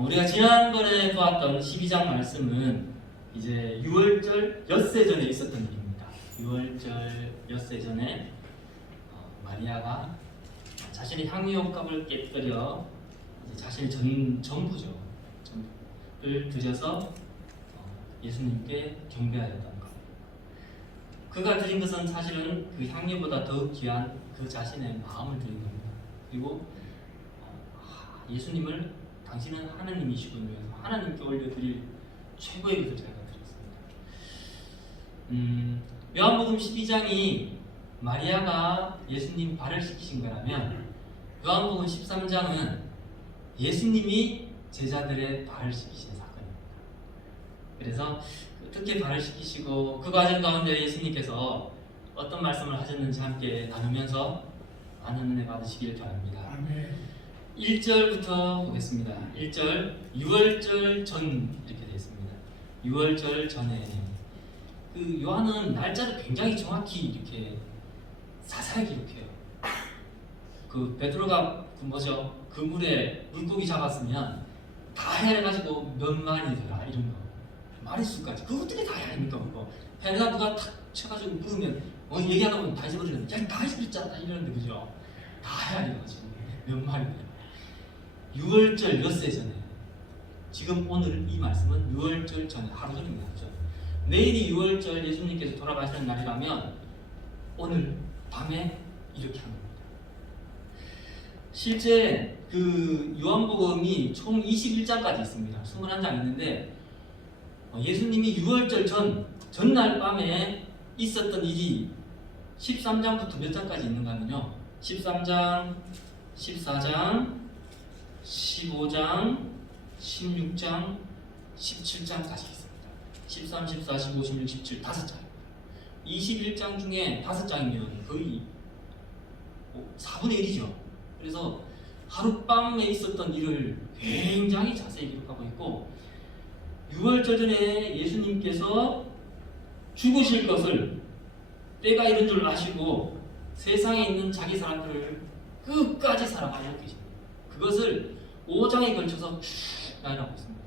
우리가 지난번에 보았던 12장 말씀은 이제 유월절 엿새 전에 있었던 일입니다. 유월절 엿새 전에 마리아가 자신의 향유옥합을 깨뜨려 자신의 전부죠. 전부를 드려서 예수님께 경배하였던 것. 그가 드린 것은 사실은 그 향유보다 더 귀한 그 자신의 마음을 드린 겁니다. 그리고 예수님을 당신은 하나님이시군요. 하나님께 올려드릴 최고의 것을 제가 드렸습니다. 요한복음 12장이 마리아가 예수님 발을 씻기신 거라면 요한복음 13장은 예수님이 제자들의 발을 씻기신 사건입니다. 그래서 어떻게 발을 씻기시고 그 과정 가운데 예수님께서 어떤 말씀을 하셨는지 함께 나누면서 많은 은혜 받으시기를 바랍니다. 아멘. 1절부터 보겠습니다. 1절 유월절 전 이렇게 되어 있습니다. 유월절 전에 그 요한은 날짜를 굉장히 정확히 이렇게 자세히 기록해요. 그 베드로가 그 물에 물고기 잡았으면 다 해가지고 몇 마리더라 이런 거 마리수까지 그거 어떻게 다 해야 합니까? 그거 해가 누가 탁 쳐가지고 부으면 얘기하다 보면 다 잊어버리는데 야 다 잊어버렸잖아 이러는데 그죠? 다 해야 돼가지고 몇 마리더라. 6월절 엿새 전에 지금 오늘 이 말씀은 6월절 전에 하루 전입니다. 내일이 6월절 예수님께서 돌아가시는 날이라면 오늘 밤에 이렇게 하는 겁니다. 실제 그 요한복음이 총 21장까지 있습니다. 21장 있는데 예수님이 6월절 전날 밤에 있었던 일이 13장부터 몇 장까지 있는가 하면요 13장, 14장, 15장, 16장, 17장까지 있습니다. 13, 14, 15, 16, 17 5장 21장 중에 5장이면 거의 4분의 1이죠. 그래서 하룻밤에 있었던 일을 굉장히 자세히 기록하고 있고 6월절 전에 예수님께서 죽으실 것을 때가 이른 줄 아시고 세상에 있는 자기 사람들을 끝까지 사랑하고 계십니다. 그것을 5장에 걸쳐서 쭉 나열하고 있습니다.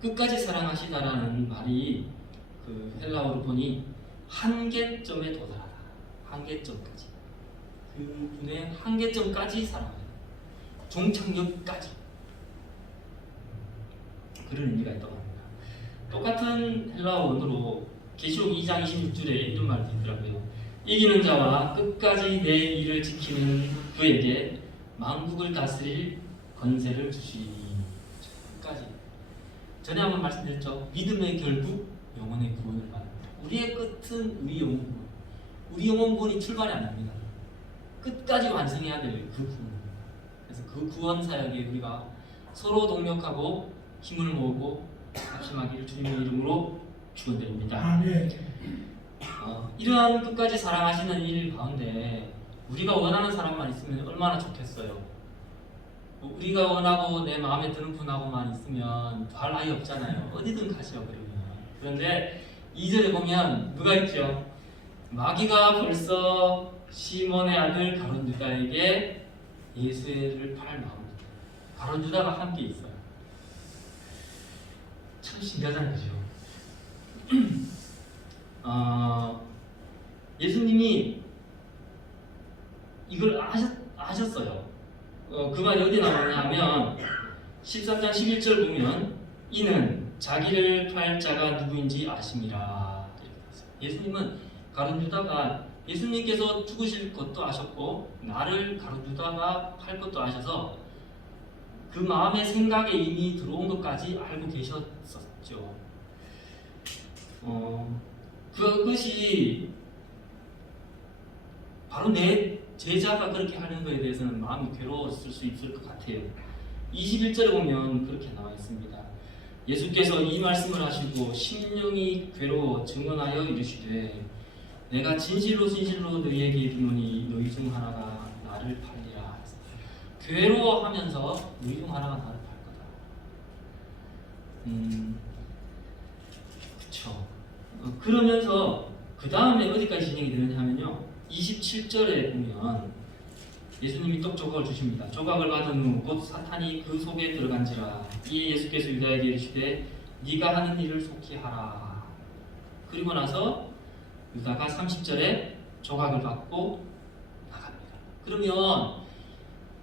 끝까지 사랑하시다라는 말이 그 헬라어로 보니 한계점에 도달하다. 한계점까지. 그분의 한계점까지 사랑하다. 종착역까지. 그런 의미가 있다고 합니다. 똑같은 헬라어 원어로 계시록 2장 26절에 이런 말이 있더라고요. 이기는 자와 끝까지 내 일을 지키는 그에게 만국을 다스릴 권세를 주시니. 끝까지. 전에 한번 말씀드렸죠. 믿음의 결국 영혼의 구원을 말합니다. 우리의 끝은 우리 영혼 구원. 우리 영혼 구원이 출발이 안 됩니다. 끝까지 완성해야 될 그 구원입니다. 그래서 그 구원 사역에 우리가 서로 동력하고 힘을 모으고 합심하기를 주님의 이름으로 축원드립니다. 아멘. 이러한 끝까지 사랑하시는 일 가운데 우리가 원하는 사람만 있으면 얼마나 좋겠어요. 우리가 원하고 내 마음에 드는 분하고만 있으면 더할 나위 없잖아요. 어디든 가죠 그러면. 그런데 2절에 보면 누가 있죠? 마귀가 벌써 시몬의 아들 가룟 유다에게 예수를 팔 마음입니다. 가룟 유다가 함께 있어요. 참 신기하잖아요, 그죠? 예수님이 이걸 아셨어요. 그 말이 어디 나오냐면 13장 11절 보면 이는 자기를 팔 자가 누구인지 아심이라. 예수님은 가룟 유다가 예수님께서 죽으실 것도 아셨고 나를 가룟 유다가 팔 것도 아셔서 그 마음의 생각에 이미 들어온 것까지 알고 계셨었죠. 그것이 바로 내 제자가 그렇게 하는 것에 대해서는 마음이 괴로웠을 수 있을 것 같아요. 21절에 보면 그렇게 나와 있습니다. 예수께서 이 말씀을 하시고 심령이 괴로워 증언하여 이르시되 내가 진실로 너희에게 이르노니 너희 중 하나가 나를 팔리라. 괴로워하면서 너희 중 하나가 나를 팔 거다. 그쵸. 그러면서 그 다음에 어디까지 진행이 되느냐 하면요 27절에 보면 예수님이 또 조각을 주십니다. 조각을 받은 후 곧 사탄이 그 속에 들어간지라. 이에 예수께서 유다에게 이르시되 네가 하는 일을 속히 하라. 그리고 나서 유다가 30절에 조각을 받고 나갑니다. 그러면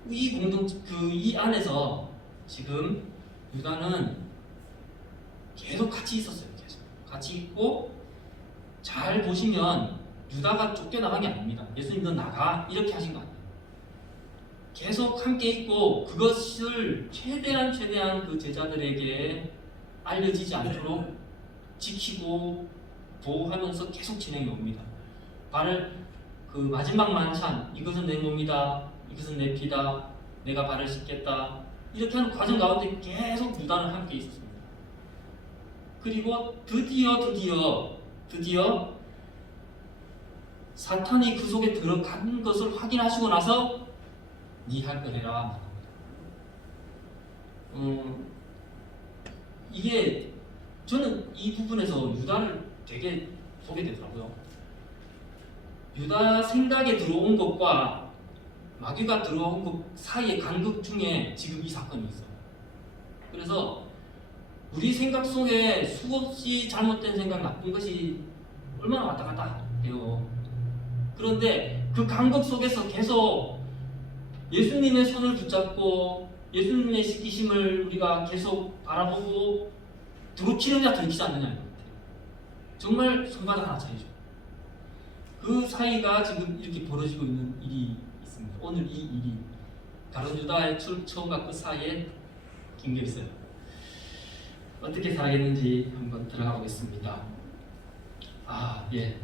이 안에서 지금 유다는 계속 같이 있었어요. 계속 같이 있고, 잘 보시면 유다가 쫓겨나간 게 아닙니다. 예수님 너 나가 이렇게 하신 거 아니에요. 계속 함께 있고 그것을 최대한 그 제자들에게 알려지지 않도록 지키고 보호하면서 계속 진행해 옵니다. 발을 그 마지막 만찬, 이것은 내 몸이다, 이것은 내 피다, 내가 발을 씻겠다, 이렇게 하는 과정 가운데 계속 유다는 함께 있었습니다. 그리고 드디어 사탄이 그 속에 들어간 것을 확인하시고 나서 네 할 걸 해라. 이게 저는 이 부분에서 유다를 되게 보게 되더라고요. 유다 생각에 들어온 것과 마귀가 들어온 것 사이의 간극 중에 지금 이 사건이 있어요. 그래서 우리 생각 속에 수없이 잘못된 생각, 나쁜 것이 얼마나 왔다 갔다 해요. 그런데 그 간극 속에서 계속 예수님의 손을 붙잡고 예수님의 시키심을 우리가 계속 바라보고 들어치느냐 들키지 않느냐 이것 같아요. 정말 손바닥 하나 차이죠. 그 사이가 지금 이렇게 벌어지고 있는 일이 있습니다. 오늘 이 일이 가룟 유다의 처음과 끝 사이에 긴게 있어요. 어떻게 살아겠는지 한번 들어가 보겠습니다. 예.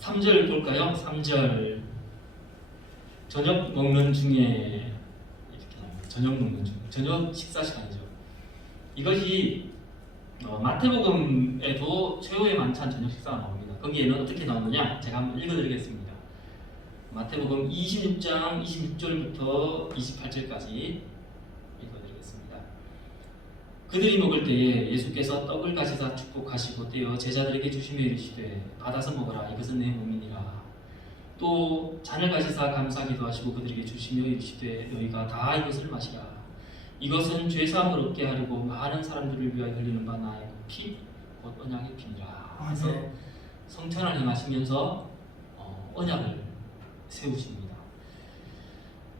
3절 볼까요? 3절. 저녁 먹는 중에 이렇게 나옵니다. 저녁 먹는 중. 저녁 식사 시간이죠. 이것이 마태복음에도 최후의 만찬 저녁 식사가 나옵니다. 거기에는 어떻게 나오느냐? 제가 한번 읽어드리겠습니다. 마태복음 26장 26절부터 28절까지 읽어드리겠습니다. 그들이 먹을 때에 예수께서 떡을 가지사 축복하시고 떼어 제자들에게 주시며 이르시되 받아서 먹으라 이것은 내 몸이니라. 또 잔을 가지사 감사기도 하시고 그들에게 주시며 이르시되 너희가 다 이것을 마시라. 이것은 죄사함을 얻게 하려고 많은 사람들을 위하여 흘리는 바 나의 피, 곧 언약의 피니라. 그래서 성찬을 행하시면서 언약을 세우십니다.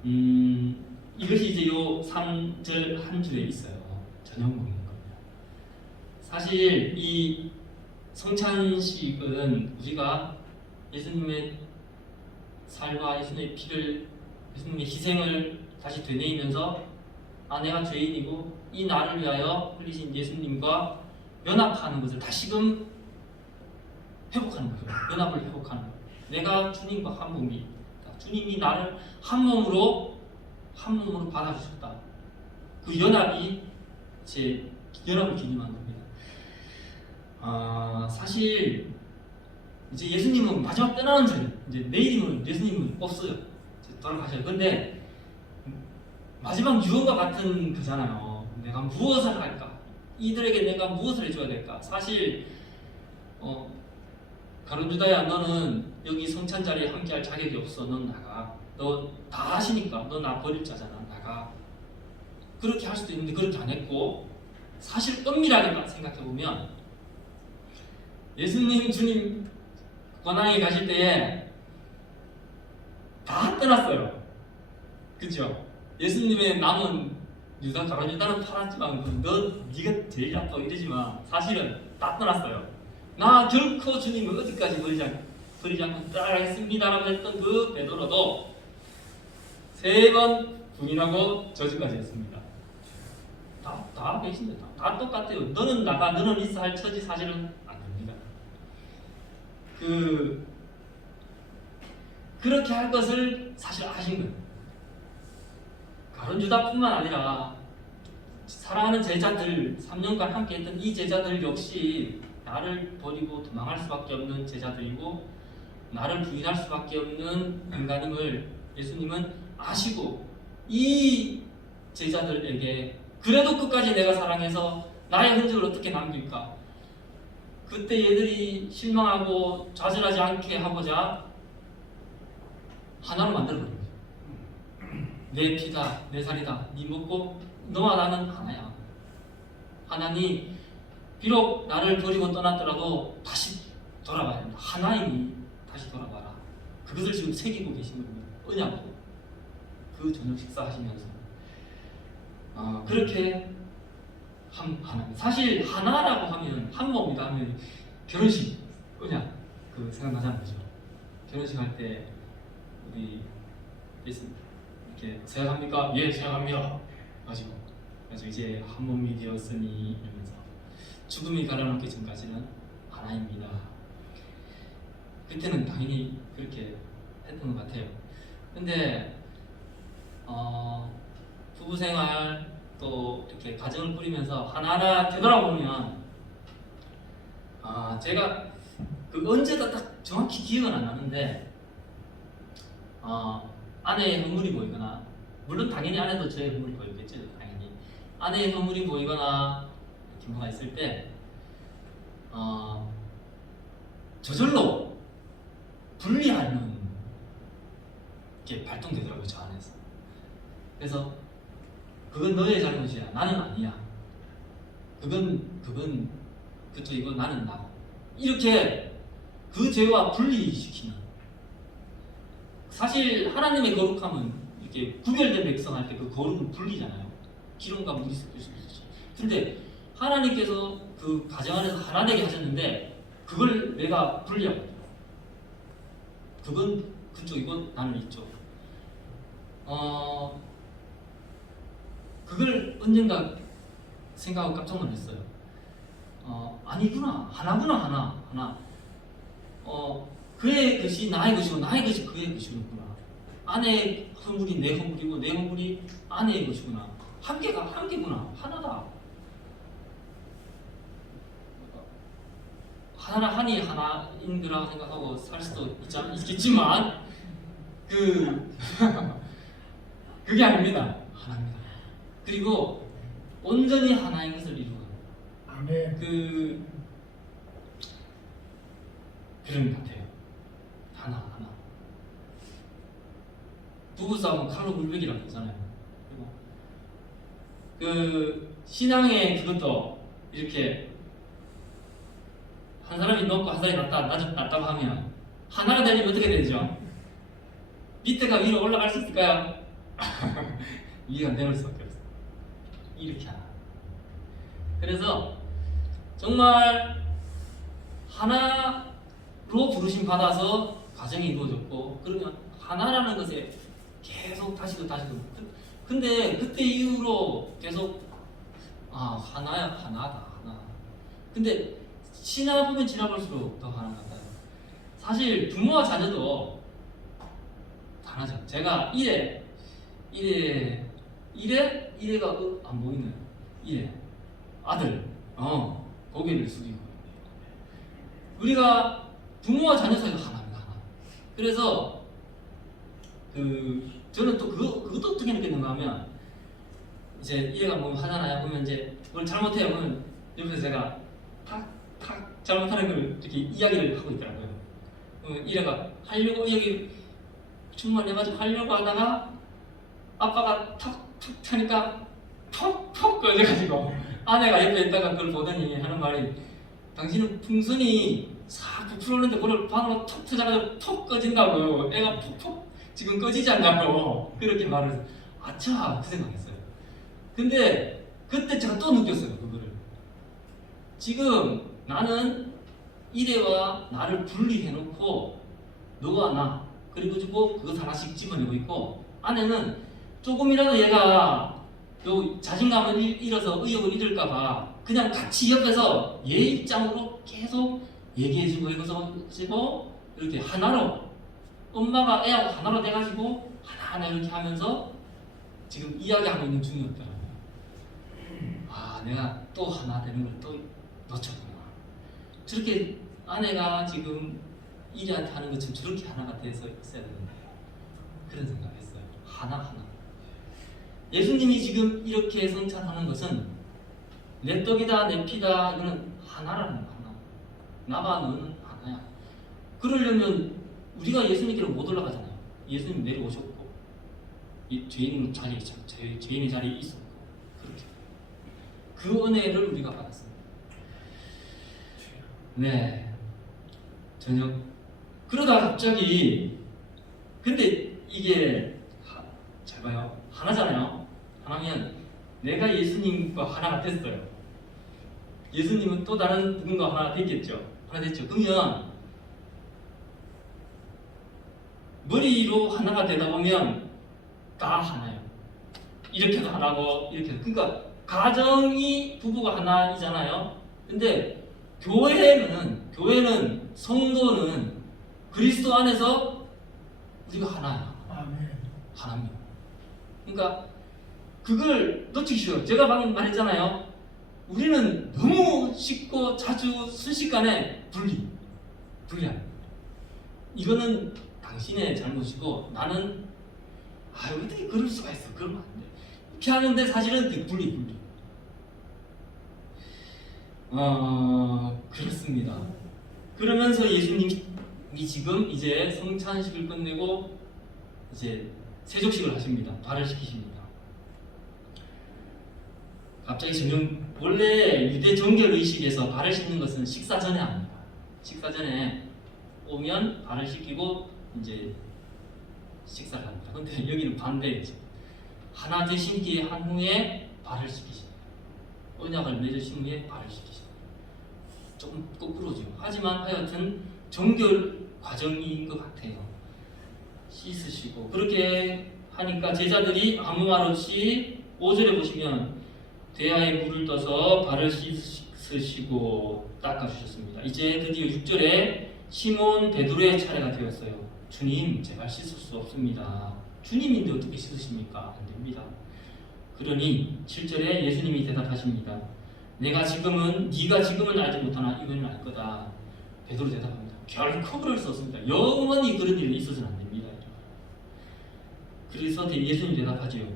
이것이 이제 요 3절 한 줄에 있어요. 저녁 먹는 겁니다. 사실 이 성찬식은 우리가 예수님의 살과 예수님의 피를, 예수님의 희생을 다시 되뇌이면서 내가 죄인이고 이 나를 위하여 흘리신 예수님과 연합하는 것을 다시금 회복하는 거예요. 연합을 회복하는 거예요. 내가 주님과 한 몸이, 주님이 나를 한 몸으로 받아주셨다. 그 연합이 제 연합을 기념하는 겁니다. 사실 이제 예수님은 마지막 떠나는 자리, 이제 내일이면 예수님은 없어요. 돌아가셔요. 근데 마지막 유언과 같은 그잖아요. 내가 무엇을 할까? 이들에게 내가 무엇을 해줘야 될까? 사실 가룟 유다야, 너는 여기 성찬 자리에 함께할 자격이 없어. 넌 나가. 너 다 하시니까 너 나 버릴 자잖아. 나가. 그렇게 할 수도 있는데 그렇게 안 했고, 사실 엄밀하게 생각해 보면 예수님, 주님 고난에 가실 때에 다 떠났어요. 그렇죠? 예수님의 남은 유다, 가룟 유다는 팔았지만 네가 제일 나빠 이러지 마. 사실은 다 떠났어요. 나 결코 주님을 어디까지 버리지 않고 따라가겠습니다라고 했던 그 베드로도 3번 부인하고 저주까지 했습니다. 다 배신자, 다 똑같아요. 너는 나가, 너는 있어 할 처지 사실은 안 됩니다. 그렇게 할 것을 사실 아신 거예요. 가룟 유다뿐만 아니라 사랑하는 제자들, 3년간 함께 했던 이 제자들 역시 나를 버리고 도망할 수밖에 없는 제자들이고 나를 부인할 수밖에 없는 인간임을 예수님은 아시고 이 제자들에게 그래도 끝까지 내가 사랑해서 나의 흔적을 어떻게 남길까? 그때 얘들이 실망하고 좌절하지 않게 하고자 하나로 만들어버린 거예요. 내 피다, 내 살이다. 네 먹고 너와 나는 하나야. 하나님 비록 나를 버리고 떠났더라도 다시 돌아와야 한다. 하나이니 다시 돌아와라. 그것을 지금 새기고 계신 겁니다. 언약으로. 그 저녁 식사하시면서 그렇게 하나. 사실 하나라고 하면 한 몸이다 하면 결혼식 언약 그 생각나잖아요, 그죠? 결혼식 할 때 우리 이렇게 생각합니까? 예, 생각합니다. 가지고 그래서 이제 한 몸이 되었으니 이러면서 죽음이 갈라놓기 전까지는 하나입니다. 그때는 당연히 그렇게 했던 것 같아요. 근데 부부 생활 또 이렇게 가정을 꾸리면서 하나하나 되돌아보면 제가 그 언제다 딱 정확히 기억은 안 나는데 아내의 허물이 보이거나, 물론 당연히 아내도 저의 허물이 보이겠죠. 당연히 아내의 허물이 보이거나 이렇게 뭐가 있을 때 저절로 분리하는 게 발동되더라고요, 저 안에서. 그래서 그건 너의 잘못이야, 나는 아니야. 그건 그쪽 이거 나는 나. 이렇게 그 죄와 분리시키는. 사실 하나님의 거룩함은 이렇게 구별된 백성 할 때 그 거룩은 분리잖아요. 기름과 물이 섞일 수 있듯이. 근데 하나님께서 그 가정 안에서 하나 되게 하셨는데 그걸 내가 분리하거든요. 그건 그쪽이고 나는 이쪽. 그걸 언젠가 생각하고 깜짝 놀랐어요. 아니구나, 하나구나, 하나. 그의 것이 나의 것이고 나의 것이 그의 것이구나. 아내의 허물이 내 허물이고 내 허물이 아내의 것이구나. 함께구나. 하나다. 하나나 한이 하나인 거라고 생각하고 살 수도 있겠지만 그게 아닙니다. 하나입니다. 그리고 온전히 하나인 것을 이루는 아멘. 그런 것 같아요. 하나. 부부싸움은 칼로 물베기라고 하잖아요. 그리고 신앙의 그것도 이렇게 한 사람이 높고 한 사람이 낮다고 하면 하나가 되려면 어떻게 되죠? 밑에가 위로 올라갈 수 있을까요? 위가 내려올 수밖에 없어요. 이렇게 하나. 그래서 정말 하나로 부르심 받아서 가정이 이루어졌고, 그러면 하나라는 것에 계속 다시도 근데 그때 이후로 계속 하나다. 근데 지나보면 지나볼수록 더 하나 같아요. 사실 부모와 자녀도 하나죠. 제가 이래가 안 보이는 이래 아들 고개를 숙이고, 우리가 부모와 자녀 사이가 하나입니다. 하나. 그래서 저는 또 그것도 어떻게 느꼈는가 하면, 이제 이해가 뭐 하잖아요. 그러면 이제 뭘 잘못해요. 그러면 옆에서 제가 탁 잘못하는 걸 이렇게 이야기를 하고 있더라고요. 이래가 하려고 여기 충만해가지고 하려고 하다가 아빠가 턱 차니까 퍽 꺼져가지고 아내가 옆에 있다가 그걸 보더니 하는 말이, 당신은 풍선이 싹 부풀었는데 그걸 반으로 턱 터져가지고 턱 꺼진다고, 애가 푹 지금 꺼지지 않냐고 그렇게 말을 해서 아차 그 생각했어요. 근데 그때 제가 또 느꼈어요. 그거를 지금 나는 이래와 나를 분리해놓고 너와 나 그리고 그것 하나씩 집어내고 있고, 아내는 조금이라도 얘가 자신감을 잃어서 의욕을 잃을까봐 그냥 같이 옆에서 얘 입장으로 계속 얘기해주고 해가지고 이렇게 하나로, 엄마가 애하고 하나로 돼가지고 하나하나 이렇게 하면서 지금 이야기하고 있는 중이었더라고요. 내가 또 하나 되는 걸 또 놓쳤구나. 저렇게 아내가 지금 이래한테 하는 것처럼 저렇게 하나가 돼서 있어야 되는데, 그런 생각했어요. 하나. 예수님이 지금 이렇게 성찬하는 것은 내 떡이다 내 피다, 이거는 하나라는 거야. 하나. 나와 너는 하나야. 그러려면 우리가 예수님께로 못 올라가잖아요. 예수님 내려오셨고 이 죄인의 자리에 있었고 그렇게 그 은혜를 우리가 받았습니다. 네, 저녁 그러다 갑자기 근데 이게 잘 봐요. 하나잖아요. 하나면 내가 예수님과 하나가 됐어요. 예수님은 또 다른 누군가 하나 됐겠죠. 하나 됐죠. 그러면 머리로 하나가 되다 보면 다 하나예요. 이렇게도 하나고 이렇게 그러니까 가정이 부부가 하나이잖아요. 근데 교회는 성도는 그리스도 안에서 우리가 하나야. 하나입니다. 그러니까 그걸 놓치기 싫어요. 제가 방금 말했잖아요. 우리는 너무 쉽고 자주 순식간에 분리합니다. 이거는 당신의 잘못이고 나는 어떻게 그럴 수가 있어. 그러면 안 돼. 이렇게 하는데 사실은 분리. 그렇습니다. 그러면서 예수님이 지금 이제 성찬식을 끝내고 이제 세족식을 하십니다. 발을 씻기십니다. 갑자기 저는 원래 유대 정결 의식에서 발을 씻는 것은 식사 전에 합니다. 식사 전에 오면 발을 씻기고 이제 식사를 합니다. 근데 여기는 반대였죠. 하나 되신 뒤에 한 후에 발을 씻기십니다. 언약을 맺으신 후에 발을 씻기십니다. 조금 거꾸로죠. 하지만 하여튼 정결 과정인 것 같아요. 씻으시고 그렇게 하니까 제자들이 아무 말 없이 5절에 보시면 대야에 물을 떠서 발을 씻으시고 닦아주셨습니다. 이제 드디어 6절에 시몬 베드로의 차례가 되었어요. 주님, 제가 씻을 수 없습니다. 주님인데 어떻게 씻으십니까? 안 됩니다. 그러니 7절에 예수님이 대답하십니다. 네가 지금은 알지 못하나 이번엔 알 거다. 베드로 대답합니다. 결코 그럴 수 없습니다. 영원히 그런 일이 있어서는 안 됩니다. 그래서 예수님 대답하지요.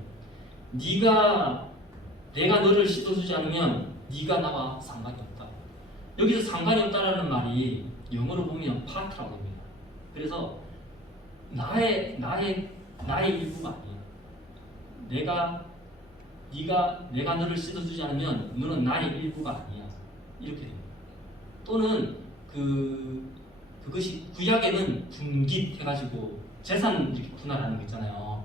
내가 너를 씻어주지 않으면 네가 나와 상관이 없다. 여기서 상관이 없다라는 말이 영어로 보면 파트라고 합니다. 그래서 나의 일부가 아니야. 내가 너를 씻어주지 않으면 너는 나의 일부가 아니야. 이렇게 됩니다. 또는 그것이 구약에는 분깃해가지고 재산 이렇게 분할하는 거 있잖아요.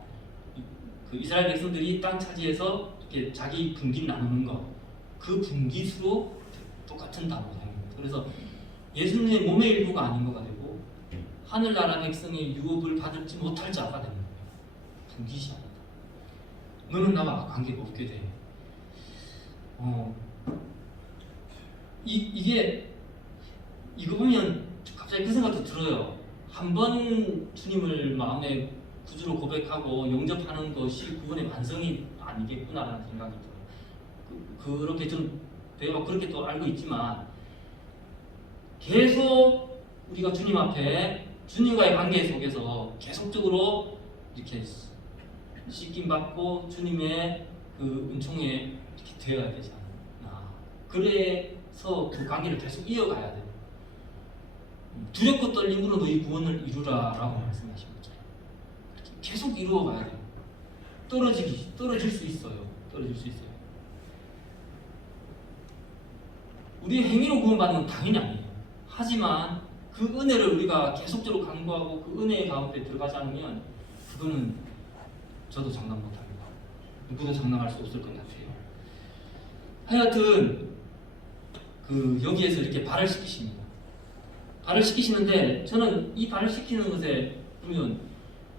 그 이스라엘 백성들이 땅 차지해서 이렇게 자기 분깃 나누는 거, 그 분깃으로 똑같은 단어가 됩니다. 그래서 예수님의 몸의 일부가 아닌 거가 되고 하늘나라 백성의 유업을 받지 못할 자가 됩니다. 분깃이 아니다. 너는 나와 관계가 없게 돼. 이거 보면 갑자기 그 생각도 들어요. 한 번 주님을 마음에 구주로 고백하고 영접하는 것이 구원의 완성이 아니겠구나라는 생각이 들어요. 그렇게 좀 배우가 그렇게 또 알고 있지만 계속 우리가 주님 앞에 주님과의 관계 속에서 계속적으로 이렇게 씻김 받고 주님의 그 은총에 이렇게 되어야 되지 않나. 그래서 그 관계를 계속 이어가야 돼요. 두렵고 떨림으로 너희 구원을 이루라라고 말씀하신 것처럼 계속 이루어가야 돼요. 떨어질 수 있어요. 우리의 행위로 구원받는 건 당연히 아니에요. 하지만 그 은혜를 우리가 계속적으로 강구하고 그 은혜의 가운데 들어가지 않으면 그거는 저도 장담 못합니다. 누구도 장담할 수 없을 것 같아요. 하여튼 여기에서 이렇게 발을 씻기십니다. 발을 씻기시는데 저는 이 발을 씻기는 것에 보면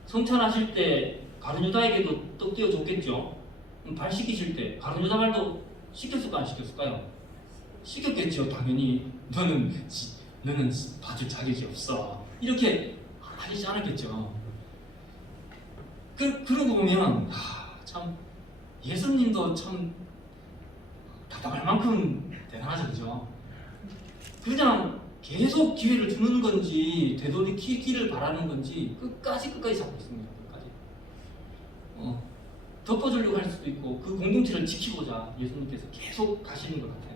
성찬하실 때 가룟 유다에게도 떡 띄워 줬겠죠. 발 씻기실 때 가룟 유다 발도 씻겼을까 안 씻겼을까요? 씻겼겠죠. 당연히 너는 봐줄 자격이 없어. 이렇게 하시지 않았겠죠. 그런 거 보면 참 예수님도 참 답답할 만큼 대단하죠, 그죠? 그냥 계속 기회를 주는 건지 되돌이키기를 바라는 건지 끝까지 잡고 있습니다. 끝까지. 덮어주려고 할 수도 있고 그 공동체를 지키고자 예수님께서 계속 가시는 것 같아요.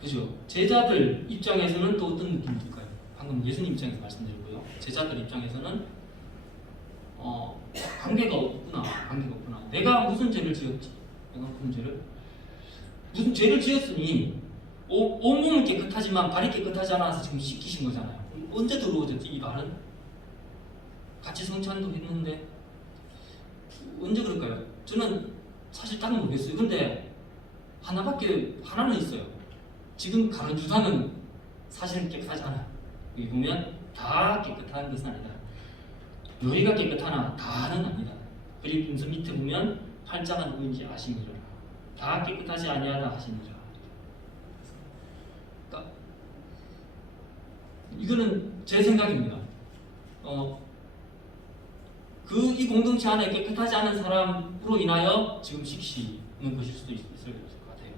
그죠? 제자들 입장에서는 또 어떤 느낌이 들까요? 방금 예수님 입장에서 말씀드렸고요. 제자들 입장에서는 관계가 없구나. 내가 무슨 죄를 지었지? 무슨 죄를 지었으니 온몸은 깨끗하지만 발이 깨끗하지 않아서 지금 씻기신 거잖아요. 언제 들어오셨지 이 발은? 같이 성찬도 했는데 언제 그럴까요? 저는 사실 딱은 모르겠어요. 근데 하나는 있어요. 지금 가르주사는 사실은 깨끗하지 않아요. 여기 보면 다 깨끗한 것은 아니다. 너희가 깨끗하나 다는 아니다. 그리고 문서 밑에 보면 팔자가 누구인지 아시니라. 다 깨끗하지 아니하다 하시니라. 그러니까 이거는 제 생각입니다. 이 공동체 안에 깨끗하지 않은 사람으로 인하여 지금 시키는 것일 수도 있을 것 같아요.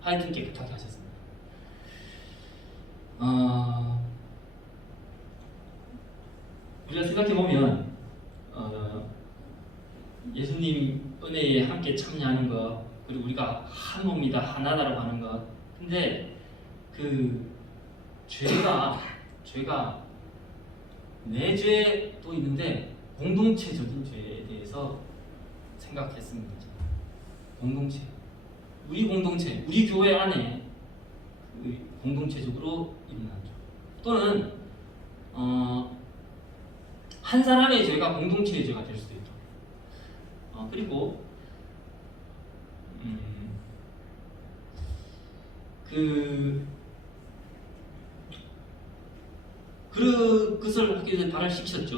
하여튼 깨끗하게 하셨습니다. 우리가 생각해보면 예수님 은혜에 함께 참여하는 것, 그리고 우리가 한 몸이다, 하나다라고 하는 것. 근데 그 죄가 내 죄도 있는데 공동체적인 죄에 대해서 생각했습니다. 공동체, 우리 공동체, 우리 교회 안에 공동체적으로 일어난 죄, 또는 한 사람의 죄가 공동체의 죄가 될 수도 있다. 그리고 그것을 하기 전에 발을 시키셨습니다.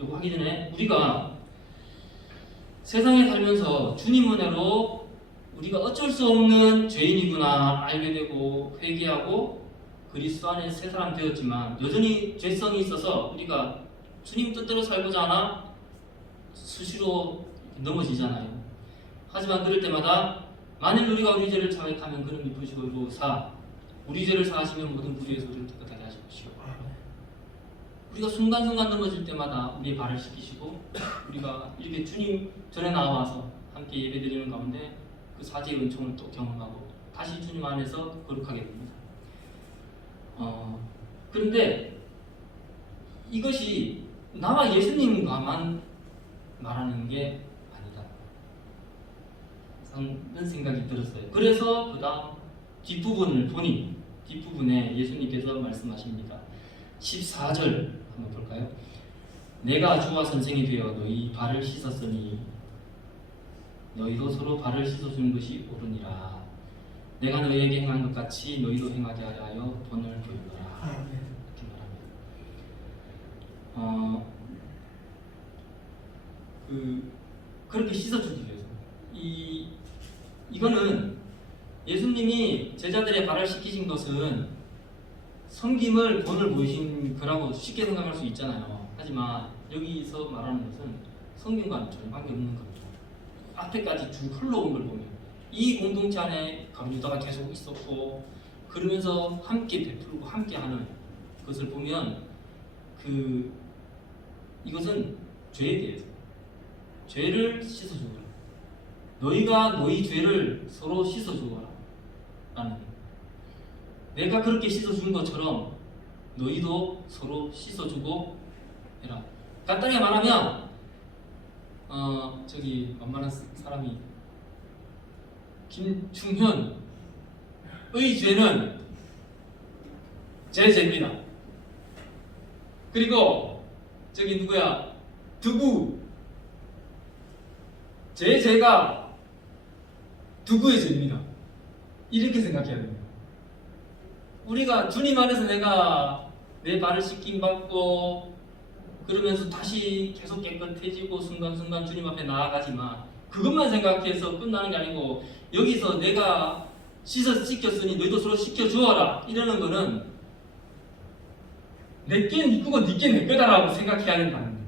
요거 하기 전에 우리가 세상에 살면서 주님 은혜로 우리가 어쩔 수 없는 죄인이구나 알게 되고 회개하고 그리스도 안에 새 사람 되었지만 여전히 죄성이 있어서 우리가 주님 뜻대로 살고자 하나 수시로 넘어지잖아요. 하지만 그럴 때마다 만일 우리가 우리 죄를 자백하면 그는 미쁘시고 우리 죄를 사하시면 모든 불의에서 우리를 깨끗하게 하시고, 우리가 순간순간 넘어질 때마다 우리의 발을 씻기시고, 우리가 이렇게 주님 전에 나와서 함께 예배드리는 가운데 그 사죄의 은총을 또 경험하고 다시 주님 안에서 거룩하게 됩니다. 그런데 이것이 나와 예수님과만 말하는 게 아니다 라는 생각이 들었어요. 그래서 그 다음 뒷부분에 예수님께서 말씀하십니다. 14절 한번 볼까요? 내가 주와 선생이 되어 너희 발을 씻었으니 너희도 서로 발을 씻어주는 것이 옳으니라. 내가 너희에게 행한 것 같이 너희도 행하게 하여 본을 보이노라. 이렇게 말합니다. 그렇게 씻어주기 위해서 이거는 예수님이 제자들의 발을 씻기신 것은 섬김을 본을 보이신 거라고 쉽게 생각할 수 있잖아요. 하지만 여기서 말하는 것은 섬김과는 전혀 관계없는 겁니다. 앞에까지 쭉 흘러온 걸 보면 이 공동체 안에 가룟유다가 계속 있었고 그러면서 함께 베풀고 함께하는 것을 보면 이것은 죄에 대해서 죄를 씻어주거라. 너희가 너희 죄를 서로 씻어주거라. 라는, 내가 그렇게 씻어준 것처럼 너희도 서로 씻어주고 해라. 간단히 말하면 저기 만만한 사람이 김충현의 죄는 제 죄입니다. 그리고 저기 누구야 두구, 제 죄가 두구의 죄입니다. 이렇게 생각해야 됩니다. 우리가 주님 안에서 내가 내 발을 씻김 받고 그러면서 다시 계속 깨끗해지고 순간순간 주님 앞에 나아가지만 그것만 생각해서 끝나는 게 아니고 여기서 내가 씻겼으니 너희도 서로 씻겨주어라 이러는 거는 내게 네 거고 네게 내 거다라고 생각해야 된다는 거예요.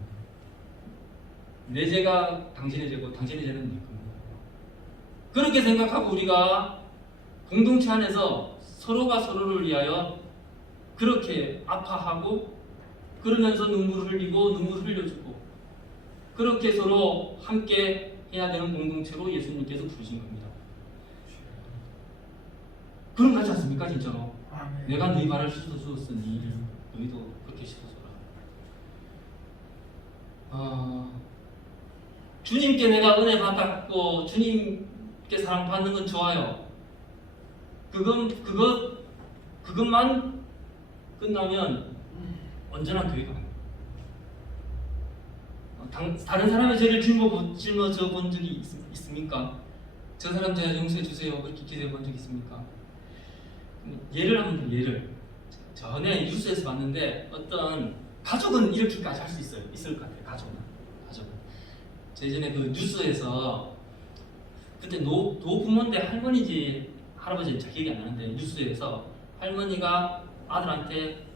내 죄가 당신의 죄고 당신의 죄는 내 겁니다. 그렇게 생각하고 우리가 공동체 안에서 서로가 서로를 위하여 그렇게 아파하고 그러면서 눈물을 흘리고 눈물을 흘려주고 그렇게 서로 함께 해야 되는 공동체로 예수님께서 부르신 겁니다. 그런 거 같지 않습니까 진짜로? 아멘. 내가 너희 발을 씻어주었으니 너희도 그렇게 씻어줘라. 주님께 내가 은혜 받았고 주님께 사랑받는 건 좋아요. 그것만 끝나면 언제나 교회가 안 돼요. 다른 사람의 죄를 짊어져 본 적이 있습니까? 저 사람 제가 용서해 주세요 그렇게 기도해 본 적이 있습니까? 예를 하면 예를 전에 뉴스에서 봤는데 어떤 가족은 이렇게까지 할 수 있을 것 같아요. 가족은 예전에 그 뉴스에서 그때 노부모인데 할머니지 할아버지는 잘 기억이 안 나는데 뉴스에서 할머니가 아들한테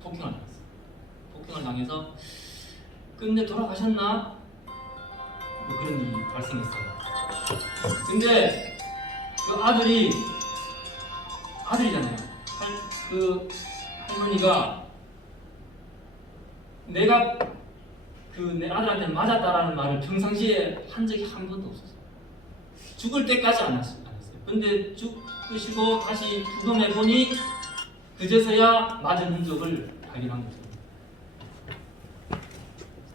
폭행을 당했어요. 폭행을 당해서 근데 돌아가셨나? 뭐 그런 일이 발생했어요. 근데 그 아들이잖아요. 그 할머니가 내가 내 아들한테 맞았다라는 말을 평상시에 한 적이 한 번도 없었어요. 죽을 때까지 안 했어요. 근데 죽으시고 다시 부검해 보니 그제서야 맞은 흔적을 발견한 거죠.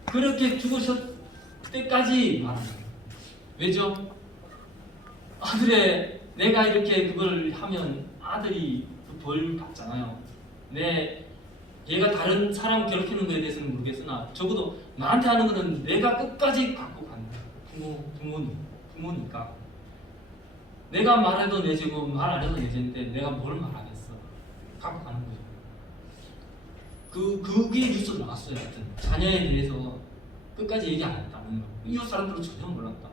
그렇게 죽으셨 때까지 말하는 거예요. 왜죠? 아들의 내가 이렇게 그걸 하면 아들이 그 벌 받잖아요. 얘가 다른 사람 괴롭히는 거에 대해서는 모르겠으나 적어도 나한테 하는 거는 내가 끝까지 갖고 가는 거예요. 부모니까. 내가 말해도 내 죄고 말 안 해도 내 죄인데 내가 뭘 말하겠어. 갖고 가는 거죠. 그게 뉴스로 나왔어요. 하여튼 자녀에 대해서 끝까지 얘기 안 했다는 거. 이웃 사람들은 전혀 몰랐다.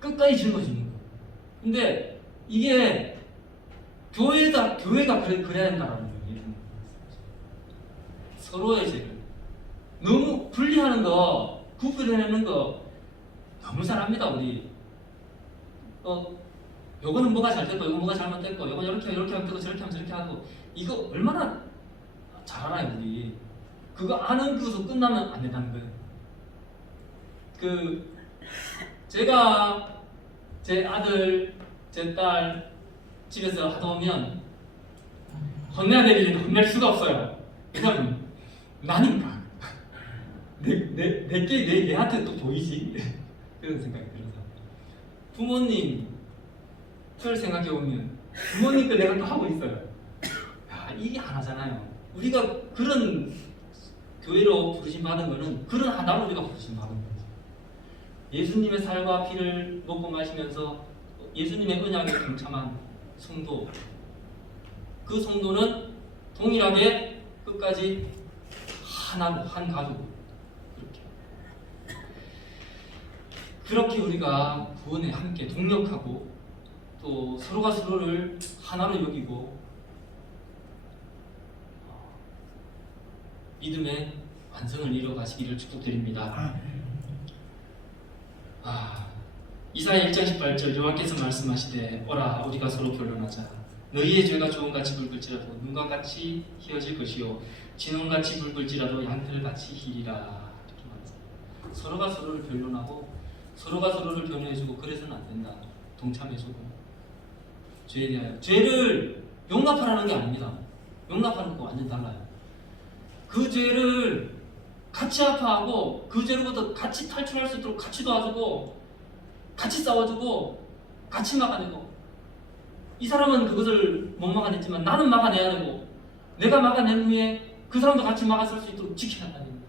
끝까지 짊어지는 거. 근데 이게 교회가 그래야 된다라는 얘기예요. 서로의 죄를 너무 분리하는 거, 구분해내는 거 너무 잘합니다 우리. 요거는 뭐가 잘 됐고, 요거 뭐가 잘못됐고, 요거 이렇게 하면 되고, 저렇게 하면 저렇게 하고, 이거 얼마나 잘 알아요 우리. 그거 아는 그것으로 끝나면 안 된다는 거예요. 제가 제 아들, 제 딸 집에서 하다 보면 혼내야 될 일은 혼낼 수가 없어요. 왜냐면 나니까 내한테 또 보이지. 그런 생각이 들어서 부모님 를 생각해 보면 부모님 거 내가 또 하고 있어요. 이게 하나잖아요. 우리가 그런 교회로 부르심 받은 거는 그런 하나로 우리가 부르심 받은 거죠. 예수님의 살과 피를 먹고 마시면서 예수님의 언약에 동참한 성도, 그 성도는 동일하게 끝까지 하나로 한 가족 그렇게 우리가 구원에 함께 동력하고 또 서로가 서로를 하나로 여기고 믿음의 완성을 이뤄가시기를 축복드립니다. 이사야 1장 18절 여호와께서 말씀하시되 오라 우리가 서로 변론하자 너희의 죄가 조금같이 붉을지라도 눈과 같이 희어질 것이요 진홍같이 붉을지라도 양털같이 희리라. 이렇게 말했어요. 서로가 서로를 변론하고 서로가 서로를 변호해주고 그래서는 안 된다. 동참해주고 죄에 대하여 죄를 용납하라는 게 아닙니다. 용납하는 거 완전 달라요. 그 죄를 같이 아파하고 그 죄로부터 같이 탈출할 수 있도록 같이 도와주고 같이 싸워주고 같이 막아내고 이 사람은 그것을 못 막아냈지만 나는 막아내야 되고 내가 막아낸 후에 그 사람도 같이 막아설 수 있도록 지켜야 됩니다.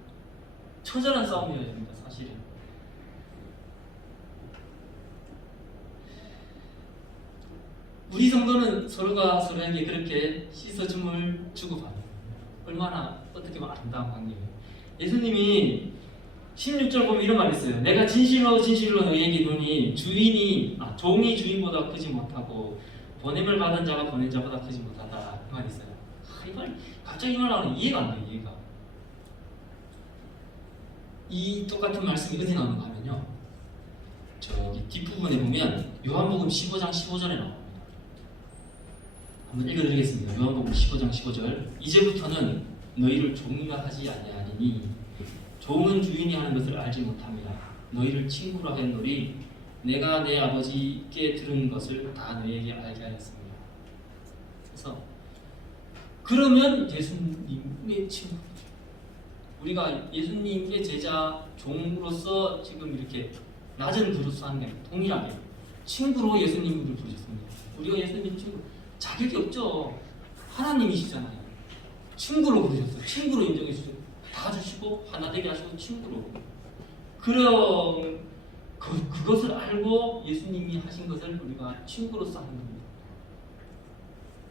처절한 싸움이어야 됩니다. 사실은. 우리 성도는 서로가 서로에게 그렇게 씻어줌을 주고받는 얼마나 어떻게 보면 아름다운 관계예요. 예수님이 16절 보면 이런 말 있어요. 내가 진실로 너희에게 이르노니 종이 주인보다 크지 못하고 보냄을 받은 자가 보낸 자보다 크지 못하다. 그 말이 있어요. 이 말 갑자기 이 말 나오면 이해가 안 돼요. 이해가. 이 똑같은 말씀이 어디 나오는가 하면요. 저기 뒷부분에 보면 요한복음 15장 15절에 나옵니다. 한번 읽어드리겠습니다. 요한복음 15장 15절 이제부터는 너희를 종이라 하지 아니하니니 종은 주인이 하는 것을 알지 못합니다. 너희를 친구라 하였노니 내가 내 아버지께 들은 것을 다 너에게 알게 하였습니다. 그래서 그러면 예수님의 친구, 우리가 예수님의 제자 종으로서 지금 이렇게 낮은 그릇으로 하는 게 아니라 동일하게 친구로 예수님을 부르셨습니다. 우리가 예수님 친구 자격이 없죠. 하나님이시잖아요. 친구로 부르셨어요. 친구로 인정해 주셨어요. 다 주시고 하나 되게 하시고 친구로. 그럼 그것을 알고 예수님이 하신 것을 우리가 친구로서 하는 겁니다.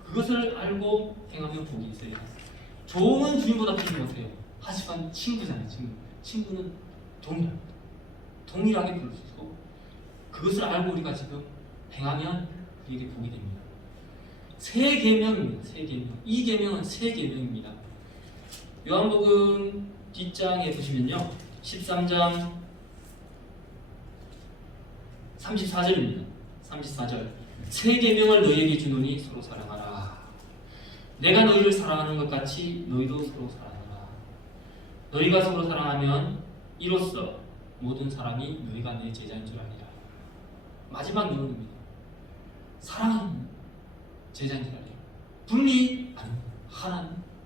그것을 알고 행하면 복이 있어요. 종은 주인보다 크지 못해요. 하지만 친구잖아요. 친구는 동일하게 부르시고 그것을 알고 우리가 지금 행하면 그에게 복이 됩니다. 세 계명입니다. 세 계명. 이 계명은 세 계명입니다. 요한복음 뒷장에 보시면요, 13장 34절입니다. 34절. 새 계명을 너희에게 주노니 서로 사랑하라. 내가 너희를 사랑하는 것 같이 너희도 서로 사랑하라. 너희가 서로 사랑하면 이로써 모든 사람이 너희가 내 제자인 줄 아니라. 마지막 유언입니다. 사랑은 제자인 줄 아니라. 분리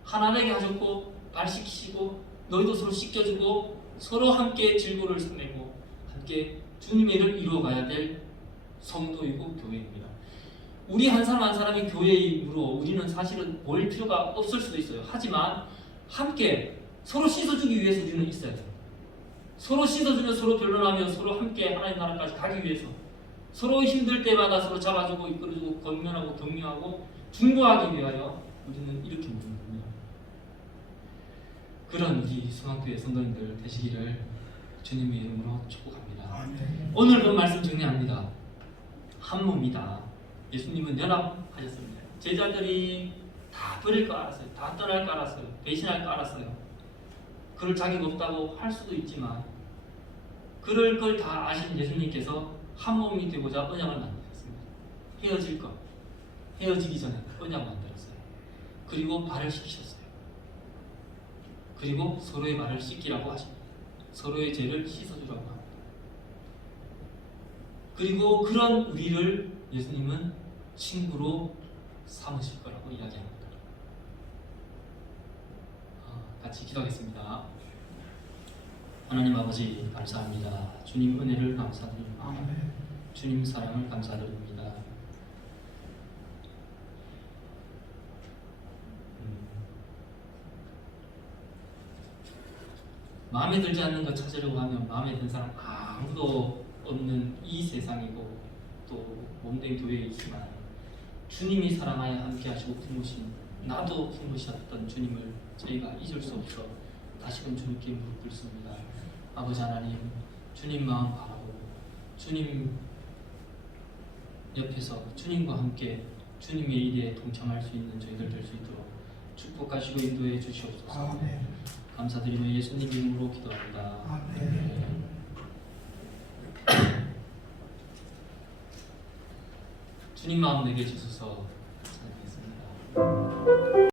하나 되게 하셨고 발시키시고 너희도 서로 씻겨주고 서로 함께 질고를 서내고 함께 주님의 일을 이루어가야 될 성도이고 교회입니다. 우리 한 사람 한 사람이 교회이므로 우리는 사실은 모일 필요가 없을 수도 있어요. 하지만 함께 서로 씻어주기 위해서 우리는 있어야 돼요. 서로 씻어주며 서로 변론하며 서로 함께 하나님 나라까지 가기 위해서 서로 힘들 때마다 서로 잡아주고 이끌어주고 권면하고 격려하고 중보하기 위하여 우리는 이렇게 모이는 겁니다. 그런 우리 성악교회 성도님들 되시기를 주님의 이름으로 축복합니다. 오늘 본 말씀 정리합니다. 한 몸이다. 예수님은 연합하셨습니다. 제자들이 다 버릴 거 알았어요. 다 떠날 거 알았어요. 배신할 거 알았어요. 그럴 자격 없다고 할 수도 있지만 그럴 걸 다 아신 예수님께서 한 몸이 되고자 언약을 만들었습니다. 헤어지기 전에 언약을 만들었어요. 그리고 발을 씻기셨어요. 그리고 서로의 발을 씻기라고 하십니다. 서로의 죄를 씻어주라고 합니다. 그리고 그런 우리를 예수님은 친구로 삼으실 거라고 이야기합니다. 같이 기도하겠습니다. 하나님 아버지 감사합니다. 주님 은혜를 감사드립니다. 주님 사랑을 감사드립니다. 마음에 들지 않는 것 찾으려고 하면 마음에 든 사람 아무도 없는 이 세상이고 또 몸된 교회에 있지만 주님이 사랑하여 함께 하시고 품으신 나도 품으셨던 주님을 저희가 잊을 수 없어 다시금 주님께 무릎 꿇습니다. 아버지 하나님, 주님 마음 바라고 주님 옆에서 주님과 함께 주님의 일에 동참할 수 있는 저희들 될 수 있도록 축복하시고 인도해 주시옵소서. 아멘. 감사드리며 예수님 이름으로 기도합니다. 아멘. 주님 마음 내게 주소서.